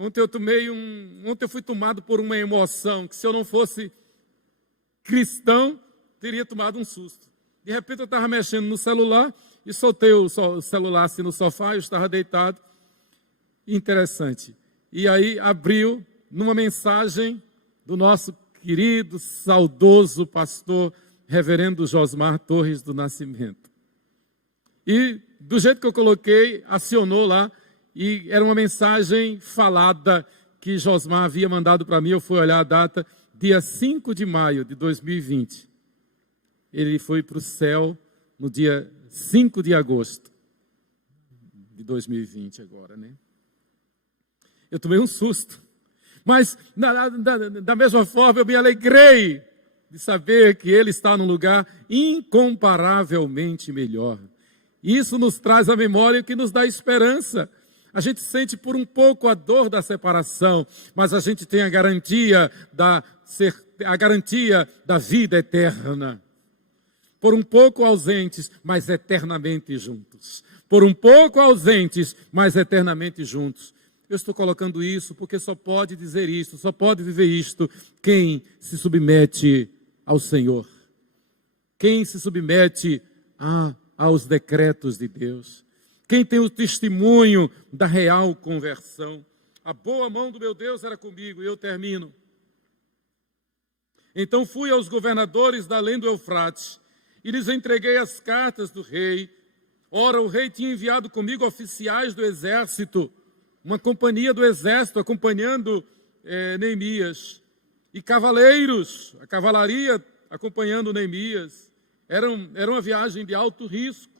Ontem eu fui tomado por uma emoção que, se eu não fosse cristão, teria tomado um susto. De repente eu estava mexendo no celular e soltei o celular assim no sofá, eu estava deitado. Interessante. E aí abriu numa mensagem do nosso querido, saudoso pastor, reverendo Josmar Torres do Nascimento. E do jeito que eu coloquei, acionou lá, e era uma mensagem falada que Josmar havia mandado para mim. Eu fui olhar a data, dia 5 de maio de 2020. Ele foi para o céu no dia 5 de agosto de 2020 agora, né? Eu tomei um susto. Mas, da mesma forma, eu me alegrei de saber que ele está num lugar incomparavelmente melhor. Isso nos traz a memória que nos dá esperança. A gente sente por um pouco a dor da separação, mas a gente tem a garantia da vida eterna. Por um pouco ausentes, mas eternamente juntos. Por um pouco ausentes, mas eternamente juntos. Eu estou colocando isso porque só pode dizer isto, só pode viver isto quem se submete ao Senhor. Quem se submete aos decretos de Deus. Quem tem o testemunho da real conversão. A boa mão do meu Deus era comigo, e eu termino. Então fui aos governadores da além do Eufrates, e lhes entreguei as cartas do rei. Ora, o rei tinha enviado comigo oficiais do exército, uma companhia do exército acompanhando Neemias, e cavaleiros, a cavalaria acompanhando Neemias. Era uma viagem de alto risco.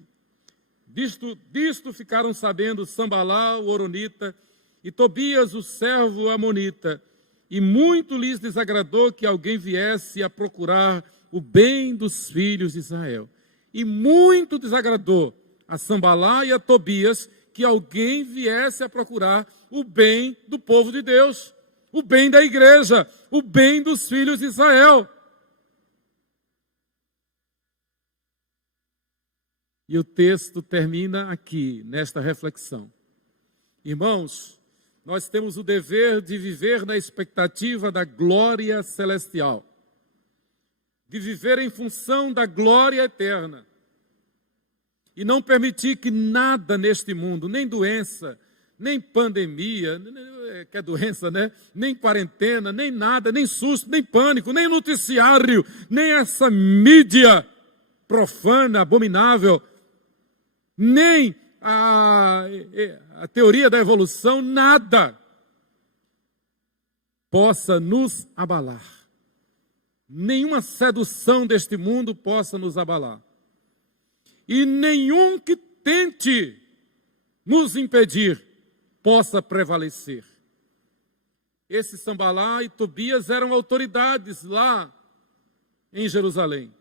Disto ficaram sabendo Sambalá, o horonita, e Tobias, o servo amonita, e muito lhes desagradou que alguém viesse a procurar o bem dos filhos de Israel. E muito desagradou a Sambalá e a Tobias que alguém viesse a procurar o bem do povo de Deus, o bem da igreja, o bem dos filhos de Israel. E o texto termina aqui, nesta reflexão. Irmãos, nós temos o dever de viver na expectativa da glória celestial, de viver em função da glória eterna, e não permitir que nada neste mundo, nem doença, nem pandemia, que é doença, né? Nem quarentena, nem nada, nem susto, nem pânico, nem noticiário, nem essa mídia profana, abominável, nem a teoria da evolução, nada possa nos abalar. Nenhuma sedução deste mundo possa nos abalar. E nenhum que tente nos impedir, possa prevalecer. Esse Sambalá e Tobias eram autoridades lá em Jerusalém.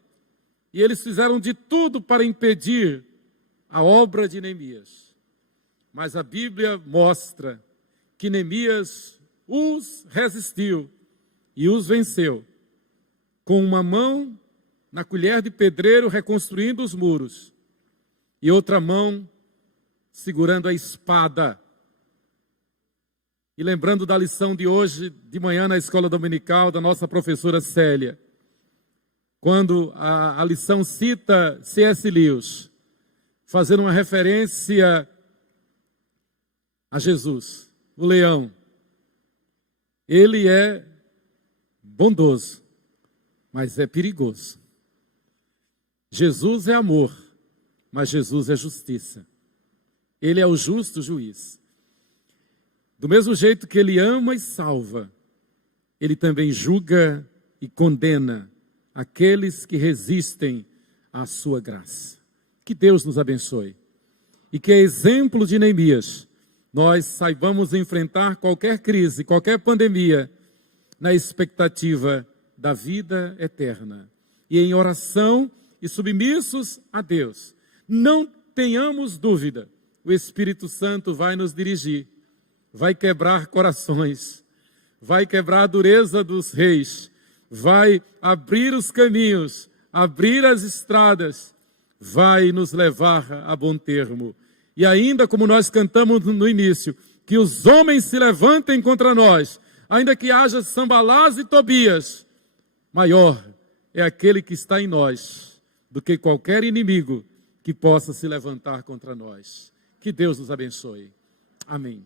E eles fizeram de tudo para impedir a obra de Neemias. Mas a Bíblia mostra que Neemias os resistiu e os venceu, com uma mão na colher de pedreiro reconstruindo os muros e outra mão segurando a espada. E lembrando da lição de hoje de manhã na escola dominical da nossa professora Célia, quando a lição cita C.S. Lewis, fazendo uma referência a Jesus, o leão. Ele é bondoso, mas é perigoso. Jesus é amor, mas Jesus é justiça. Ele é o justo juiz. Do mesmo jeito que ele ama e salva, ele também julga e condena aqueles que resistem à sua graça. Que Deus nos abençoe. E que, exemplo de Neemias, nós saibamos enfrentar qualquer crise, qualquer pandemia, na expectativa da vida eterna. E em oração e submissos a Deus. Não tenhamos dúvida, o Espírito Santo vai nos dirigir, vai quebrar corações, vai quebrar a dureza dos reis, vai abrir os caminhos, abrir as estradas, vai nos levar a bom termo. E ainda como nós cantamos no início, que os homens se levantem contra nós, ainda que haja Sambalás e Tobias, maior é aquele que está em nós do que qualquer inimigo que possa se levantar contra nós. Que Deus nos abençoe. Amém.